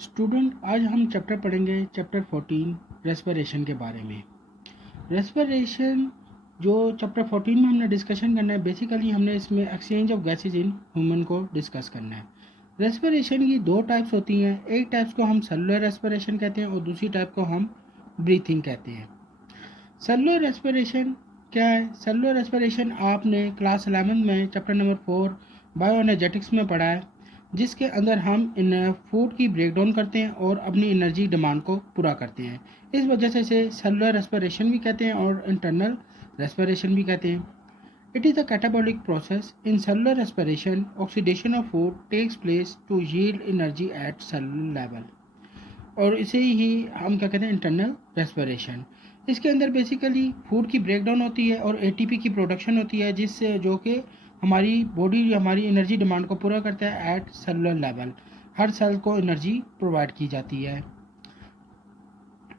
Student, आज हम chapter पढ़ेंगे चैप्टर 14 रेस्पिरेशन के बारे में। रेस्पिरेशन जो चैप्टर 14 में हमने डिस्कशन करना है, बेसिकली हमने इसमें exchange of gases in human को डिस्कस करना है। रेस्पिरेशन की दो टाइप्स होती हैं। एक टाइप्स को हम सेलुलर रेस्पिरेशन कहते हैं और दूसरी टाइप को हम ब्रीथिंग कहते हैं। सेलुलर रेस्पिरेशन क्या है? सेलुलर रेस्पिरेशन आपने क्लास 11 में चैप्टर नंबर 4 बायोएनर्जेटिक्स में पढ़ा है, जिसके अंदर हम इन फूड की ब्रेकडाउन करते हैं और अपनी एनर्जी डिमांड को पूरा करते हैं। इस वजह से इसे सेलुलर रेस्पिरेशन भी कहते हैं और इंटरनल रेस्पिरेशन भी कहते हैं। It is a catabolic process in cellular respiration. Oxidation of food takes place to yield energy at cellular level, और इसे ही हम क्या कहते हैं, इंटरनल रेस्पिरेशन। इसके अंदर बेसिकली फूड की ब्रेकडाउन होती है और एटीपी की प्रोडक्शन होती है, जिससे जो कि हमारी बॉडी हमारी एनर्जी डिमांड को पूरा करता है एट सेलुलर लेवल। हर सेल को एनर्जी प्रोवाइड की जाती है।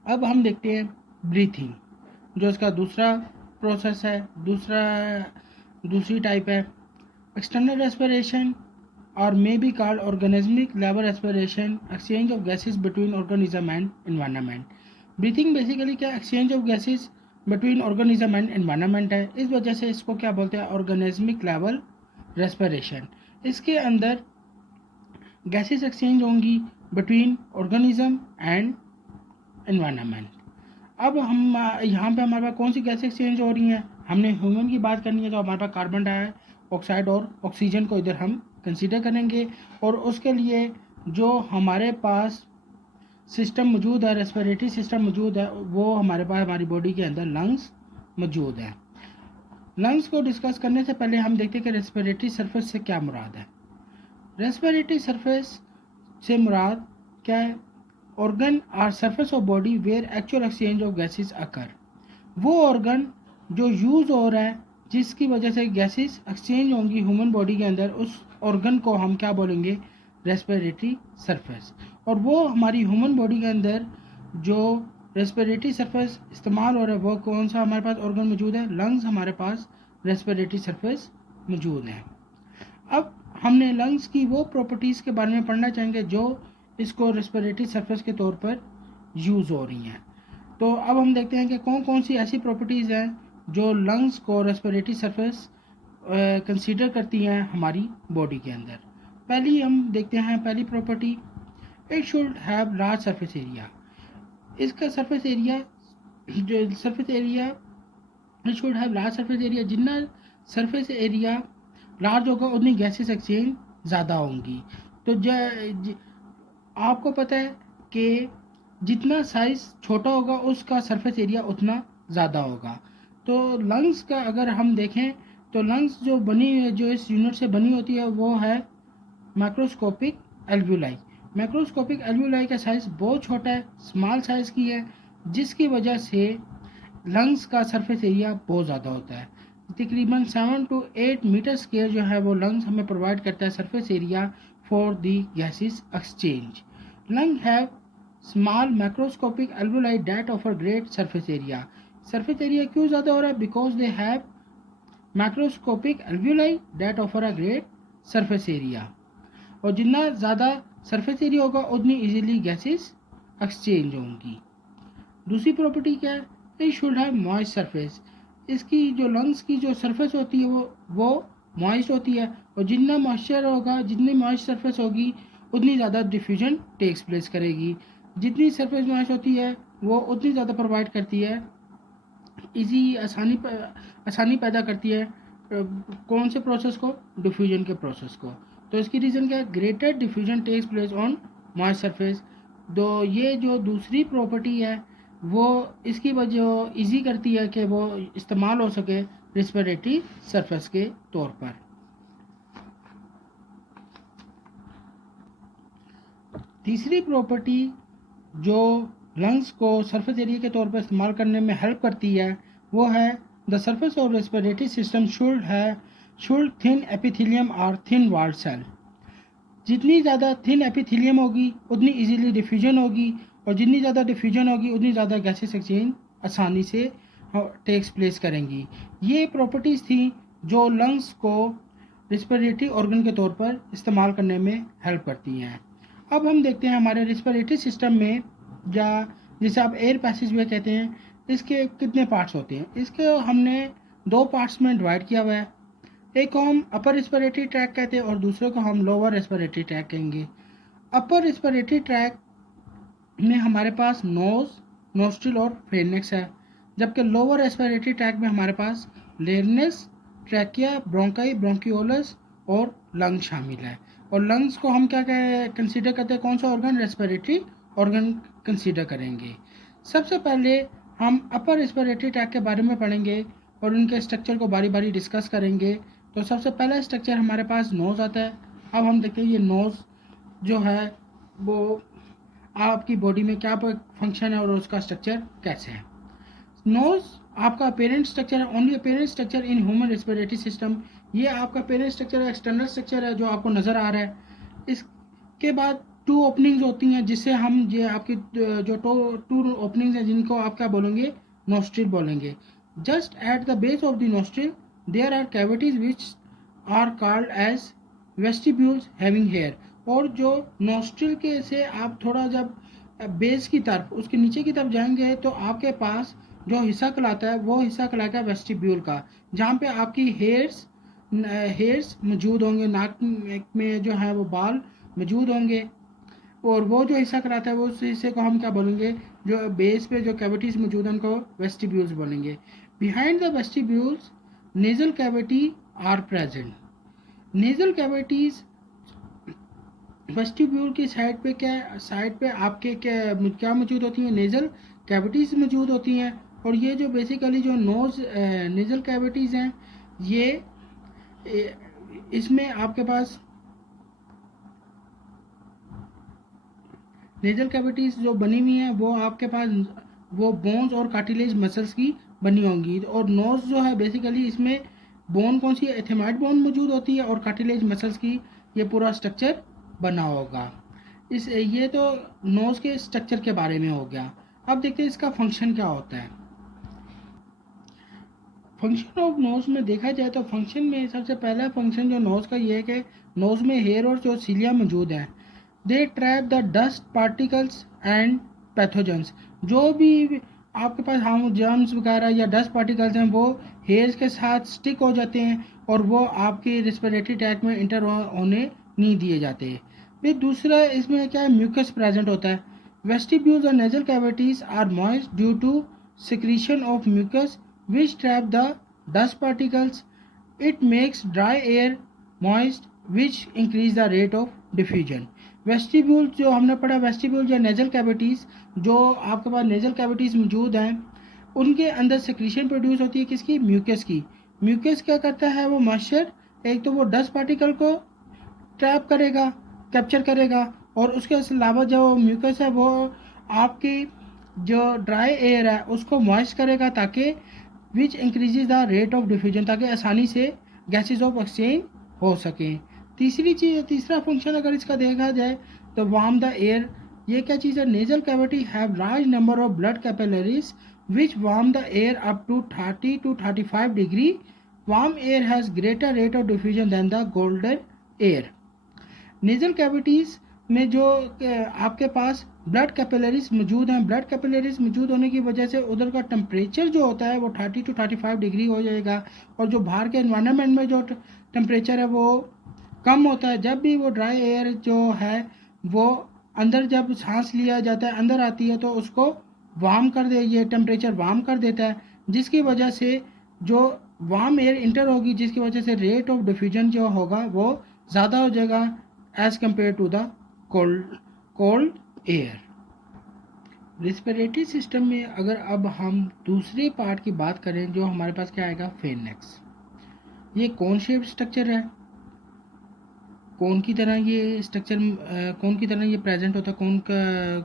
अब हम देखते हैं ब्रीथिंग, जो इसका दूसरा प्रोसेस है, दूसरी टाइप है। External respiration or may be called organismic level respiration, exchange of gases between organism and environment. Breathing basically क्या, exchange of gases between organism and environment है। इस वजह से इसको क्या बोलते हैं, ऑर्गेनिज्मिक लेवल रेस्पिरेशन। इसके अंदर गैसेस एक्सचेंज होंगी बिटवीन ऑर्गेनिज्म एंड एनवायरनमेंट। अब हम यहाँ पे हमारे पास कौन सी गैसेस एक्सचेंज हो रही हैं? हमने ह्यूमन की बात करनी है, तो हमारे पास कार्बन डाइऑक्साइड और ऑक्सीजन को इधर हम कंसीडर करेंगे। और उसके लिए जो हमारे पास सिस्टम मौजूद है, रेस्पिरेटरी सिस्टम मौजूद है, वो हमारे पास हमारी बॉडी के अंदर लंग्स मौजूद है। लंग्स को डिस्कस करने से पहले हम देखते हैं कि रेस्पिरेटरी सरफेस से क्या मुराद है। रेस्पिरेटरी सरफेस से मुराद क्या है? Organ are surface of body where actual exchange of gases occur. वो ऑर्गन जो यूज़ हो रहा है, जिसकी वजह से गैसेस एक्सचेंज होंगी ह्यूमन बॉडी के अंदर, उस ऑर्गन को हम क्या बोलेंगे, रेस्पिरेटरी सरफेस। और वो हमारी ह्यूमन बॉडी के अंदर जो रेस्पिरेटरी सरफेस इस्तेमाल हो रहा है, वो कौन सा हमारे पास ऑर्गन मौजूद है? लंग्स हमारे पास रेस्पिरेटरी सरफेस मौजूद है। अब हमने लंग्स की वो प्रॉपर्टीज़ के बारे में पढ़ना चाहेंगे जो इसको रेस्पिरेटरी सरफेस के तौर पर यूज़ हो रही हैं। तो अब हम देखते हैं कि कौन कौन सी ऐसी प्रॉपर्टीज़ हैं जो लंग्स को रेस्पिरेटरी सरफेस कंसीडर करती हैं हमारी बॉडी के अंदर। पहली हम देखते हैं, पहली property, it should have large surface area. इसका सरफेस एरिया, जो surface area, it should have large surface area. जितना सरफेस एरिया लार्ज होगा उतनी गैसेस एक्सचेंज ज़्यादा होंगी। तो आपको पता है कि जितना साइज़ छोटा होगा उसका सरफेस एरिया उतना ज़्यादा होगा। तो लंग्स का अगर हम देखें तो लंग्स जो बनी, जो इस यूनिट से बनी होती है, वो है माइक्रोस्कोपिक एल्वुलाई। माइक्रोस्कोपिक एल्वुलाई का साइज़ बहुत छोटा है, स्मॉल साइज़ की है, जिसकी वजह से लंग्स का सरफेस एरिया बहुत ज़्यादा होता है। तकरीबन 7 to 8 मीटर स्क्वायर जो है वो लंग्स हमें प्रोवाइड करता है surface area for the gases exchange. Lung have small microscopic alveoli that offer great surface area. Surface area क्यों ज़्यादा हो रहा है? Because they have microscopic alveoli that offer a great surface area. और जितना ज़्यादा सरफेस एरिया होगा उतनी इजीली गैसेस एक्सचेंज होंगी। दूसरी प्रॉपर्टी क्या है? It should have moist surface. इसकी जो लंग्स की जो सरफेस होती है वो मॉइस्ट होती है, और जितना मॉइस्चर होगा, जितनी मॉइस्ट सरफेस होगी, उतनी ज़्यादा डिफ्यूजन टेक्स प्लेस करेगी। जितनी सरफेस मॉइस्ट होती है वो उतनी ज़्यादा प्रोवाइड करती है, आसानी पैदा करती है कौन से प्रोसेस को? डिफ्यूजन के प्रोसेस को। तो इसकी रीज़न क्या है? Greater diffusion takes place on moist surface. तो ये जो दूसरी प्रॉपर्टी है वो इसकी वजह इजी करती है कि वो इस्तेमाल हो सके रेस्पिरेटरी सरफेस के तौर पर। तीसरी प्रॉपर्टी जो लंग्स को सरफेस एरिया के तौर पर इस्तेमाल करने में हेल्प करती है वो है the surface of respiratory system should thin epithelium और थिन वॉल सेल। जितनी ज़्यादा थिन एपिथेलियम होगी उतनी इजीली डिफ्यूजन होगी, और जितनी ज़्यादा डिफ्यूजन होगी उतनी ज़्यादा गैसेस एक्सचेंज आसानी से टेक्स प्लेस करेंगी। ये प्रॉपर्टीज़ थी जो लंग्स को रेस्पिरेटरी ऑर्गन के तौर पर इस्तेमाल करने में हेल्प करती हैं। अब हम देखते हैं हमारे रिस्पिरेटरी सिस्टम में, या जिसे आप एयर पैसेज वे कहते हैं, इसके कितने पार्ट्स होते हैं। इसके हमने दो पार्ट्स में डिवाइड किया हुआ है। एक को हम अपर रिस्पिरेटरी ट्रैक कहते हैं और दूसरे को हम लोअर रिस्पिरेटरी ट्रैक कहेंगे। अपर रिस्पिरेटरी ट्रैक में हमारे पास नोज, नोस्ट्रिल और फेनेक्स है, जबकि लोअर रेस्पिरेटरी ट्रैक में हमारे पास लेरनेस, ट्रैकिया, ब्रोंकाई, ब्रोंकियोलस और लंग शामिल है। और लंग्स को हम क्या कंसीडर करते हैं, कौन सा ऑर्गन, रेस्पिरेटरी ऑर्गन कंसीडर करेंगे। सबसे पहले हम अपर रेस्पिरेटरी ट्रैक के बारे में पढ़ेंगे और उनके स्ट्रक्चर को बारी बारी डिस्कस करेंगे। तो सबसे पहला स्ट्रक्चर हमारे पास नोज़ आता है। अब हम देखते हैं ये नोज़ जो है वो आपकी बॉडी में क्या फंक्शन है और उसका स्ट्रक्चर कैसे है। नोज आपका पेरेंट स्ट्रक्चर है, only parent structure in human respiratory system. ये आपका पेरेंट स्ट्रक्चर है, एक्सटर्नल स्ट्रक्चर है जो आपको नज़र आ रहा है। इसके बाद टू ओपनिंग्स होती हैं, जिससे हम ये आपकी जो टू ओपनिंग्स हैं जिनको आप क्या बोलेंगे, नोस्ट्रिल बोलेंगे। Just at the base of the nostril there are cavities which are called as vestibules having hair. और जो नोस्ट्रिल के से आप थोड़ा जब बेस की तरफ, उसके नीचे की तरफ जाएंगे तो आपके पास जो हिस्सा कहलाता है वो हिस्सा कहलाता है वेस्टिब्यूल का, जहाँ पे आपकी हेयर्स मौजूद होंगे, नाक में जो है वो बाल मौजूद होंगे। और वो जो हिस्सा कहलाता है वो उस हिस्से को हम क्या बोलेंगे, जो बेस पे जो कैविटीज मौजूद हैं उनको वेस्टिब्यूल्स बोलेंगे। Behind the vestibules nasal cavity are present. Nasal cavities vestibule की साइड पे आपके क्या मौजूद होती हैं, नेजल कैविटीज़ मौजूद होती हैं। और ये जो बेसिकली जो नेजल कैविटीज़ हैं, ये इसमें आपके पास नेजल कैविटीज़ जो बनी हुई हैं वो आपके पास वो बोन्स और कार्टिलेज मसल्स की बनी होंगी। और नोज जो है बेसिकली इसमें बोन कौन सी है, एथेमाइड बोन मौजूद होती है और कार्टिलेज मसल्स की ये पूरा स्ट्रक्चर बना होगा। ये तो नोज के स्ट्रक्चर के बारे में हो गया। अब देखते हैं इसका फंक्शन क्या होता है। फंक्शन ऑफ नोज में देखा जाए तो फंक्शन में सबसे पहला फंक्शन जो नोज का ये है कि नोज में हेयर और जो सीलिया मौजूद है, they trap the dust particles and pathogens. जो भी आपके पास हम जर्म्स वगैरह या डस्ट पार्टिकल्स हैं वो हेयर्स के साथ स्टिक हो जाते हैं और वो आपकी रिस्पिरेटरी ट्रैक में इंटर होने नहीं दिए जाते। फिर दूसरा इसमें क्या है, म्यूकस प्रेजेंट होता है। वेस्टिब्यूल्स और nasal cavities are moist due to secretion of mucus which trap the dust particles. It makes dry air moist which increase the rate of diffusion. Vestibule जो हमने पढ़ा, वेस्टिब्यूल या नेजल कैविटीज़, जो आपके पास nasal cavities मौजूद हैं उनके अंदर सिक्रीशन प्रोड्यूस होती है किसकी, म्यूकस की। म्यूकस क्या करता है, वो मॉइस्चर एक तो वो डस्ट पार्टिकल को ट्रैप करेगा, कैप्चर करेगा, और उसके अलावा जो म्यूकस है वो आपकी जो ड्राई एयर है उसको मॉइस्ट करेगा ताकि विच increases the rate of diffusion, ताकि आसानी से गैसेज ऑफ एक्सचेंज हो सकें। तीसरा फंक्शन अगर इसका देखा जाए तो वार्म द एयर। ये क्या चीज़ है, nasal cavity have large number of blood capillaries which warm the air up to 30 to 35 degree. Warm air has greater rate of diffusion than the golden air. Nasal cavities में जो आपके पास blood capillaries मौजूद हैं, blood capillaries मौजूद होने की वजह से उधर का टेम्परेचर जो होता है वो 30 to 35 डिग्री हो जाएगा। और जो बाहर के एनवायरनमेंट में जो टेम्परेचर है वो कम होता है। जब भी वो ड्राई एयर जो है वो अंदर जब सांस लिया जाता है, अंदर आती है, तो उसको वार्म कर दे, ये टेम्परेचर वार्म कर देता है, जिसकी वजह से जो वार्म एयर इंटर होगी, जिसकी वजह से रेट ऑफ डिफ्यूजन जो होगा वो ज़्यादा हो जाएगा as compared to the cold air. Respiratory system में अगर अब हम दूसरे पार्ट की बात करें, जो हमारे पास क्या आएगा, फेनेक्स। ये कोन शेप स्ट्रक्चर है, कोन की तरह ये स्ट्रक्चर, कोन की तरह ये प्रेजेंट होता है,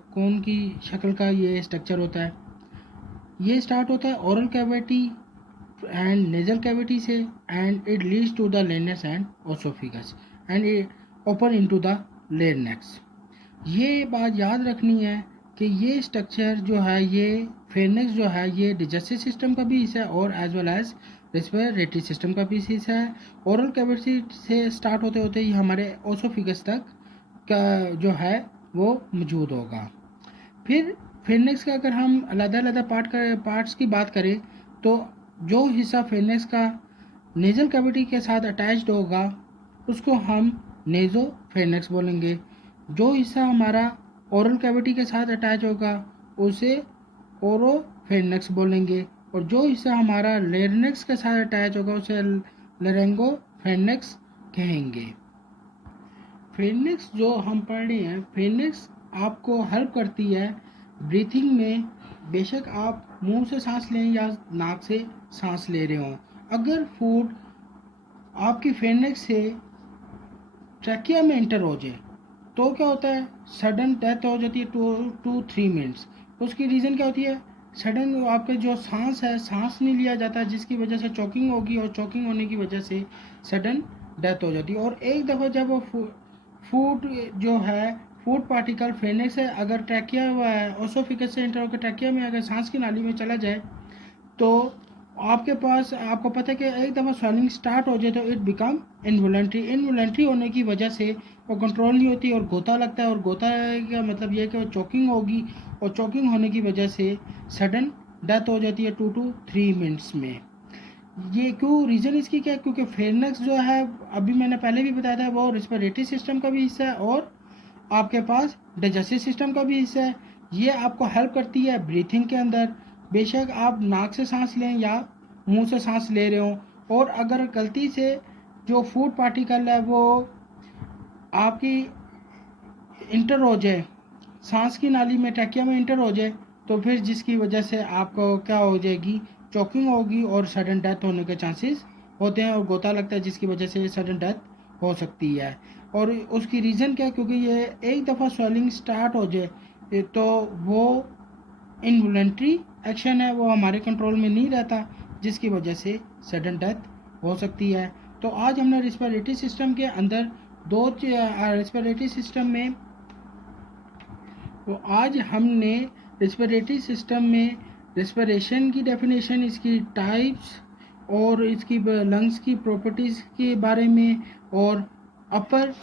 कोन की शक्ल का ये स्ट्रक्चर होता है। ये स्टार्ट होता है oral cavity and nasal cavity से, and it leads to the larynx and oesophagus and it open into the larynx. ये बात याद रखनी है कि ये स्ट्रक्चर जो है, ये फेनेक्स जो है, ये डिजेस्टिव सिस्टम का भी हिस्सा है और as well as respiratory system का भी हिस्सा है। ओरल कैविटी से स्टार्ट होते होते ही हमारे ओसोफिगस तक का जो है वो मौजूद होगा। फिर फेनेक्स का अगर हम अलग-अलग पार्ट्स की बात करें तो जो हिस्सा फेनेक्स का नेज़ल कैविटी के साथ अटैच्ड होगा उसको हम नेज़ोफेनेक्स बोलेंगे। जो हिस्सा हमारा ओरल कैविटी के साथ अटैच होगा उसे ओरोफेनेक्स बोलेंगे, और जो हिस्सा हमारा लेरिंक्स के साथ अटैच होगा उसे लेरिंगोफेनेक्स कहेंगे। फेनेक्स जो हम पढ़ रहे हैं, फेनेक्स आपको हेल्प करती है ब्रीथिंग में। बेशक आप मुंह से सांस लें या नाक से सांस ले रहे हों, अगर फूड आपकी फेनेक्स से ट्रैकिया में इंटर हो जाए तो क्या होता है, सडन डेथ हो जाती है 2 to 3 मिनट्स। उसकी रीज़न क्या होती है, सडन आपके जो सांस है, सांस नहीं लिया जाता जिसकी वजह से चोकिंग होगी, और चोकिंग होने की वजह से सडन डेथ हो जाती है। और एक दफ़ा जब वो फूड जो है, फूड पार्टिकल फेनेक्स से अगर ट्रैकिया हुआ है, ओसोफिकस से इंटर होकर ट्रैकिया में अगर सांस की नाली में चला जाए तो आपके पास, आपको पता है कि एक दफ़ा स्वेलिंग स्टार्ट हो जाए तो इट बिकम इनवॉलंटरी होने की वजह से वो कंट्रोल नहीं होती और गोता लगता है, और गोता का मतलब ये है कि वो चोकिंग होगी, और चोकिंग होने की वजह से सडन डेथ हो जाती है 2 to 3 मिनट्स में। ये क्यों, रीज़न इसकी क्या है, क्योंकि फेनेक्स जो है, अभी मैंने पहले भी बताया था, वो रिस्पिरेटरी सिस्टम का भी हिस्सा है और आपके पास डाइजेस्टिव सिस्टम का भी हिस्सा है। ये आपको हेल्प करती है ब्रीथिंग के अंदर। बेशक आप नाक से सांस लें या मुंह से सांस ले रहे हो, और अगर गलती से जो फूड पार्टिकल है वो आपकी इंटर हो जाए, सांस की नाली में, ट्रैकिया में इंटर हो जाए, तो फिर जिसकी वजह से आपको क्या हो जाएगी, चोकिंग होगी और सडन डेथ होने के चांसेस होते हैं, और गोता लगता है जिसकी वजह से सडन डेथ हो सकती है। और उसकी रीज़न क्या है, क्योंकि ये एक दफ़ा स्वेलिंग स्टार्ट हो जाए तो वो इनवॉलंटरी एक्शन है, वो हमारे कंट्रोल में नहीं रहता, जिसकी वजह से सडन डेथ हो सकती है। तो आज हमने रिस्पिरेटरी सिस्टम के अंदर रिस्पिरेटरी सिस्टम में तो आज हमने रिस्पिरेटरी सिस्टम में रेस्पिरेशन की डेफिनेशन, इसकी टाइप्स और इसकी लंग्स की प्रॉपर्टीज़ के बारे में, और अपर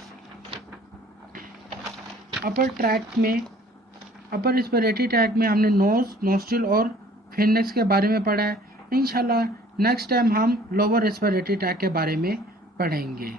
रिस्पिरेटरी ट्रैक में हमने नोज, नोस्ट्रिल और फेनेक्स के बारे में पढ़ा है। इंशाल्लाह नेक्स्ट टाइम हम लोअर रिस्पिरेटरी ट्रैक के बारे में पढ़ेंगे।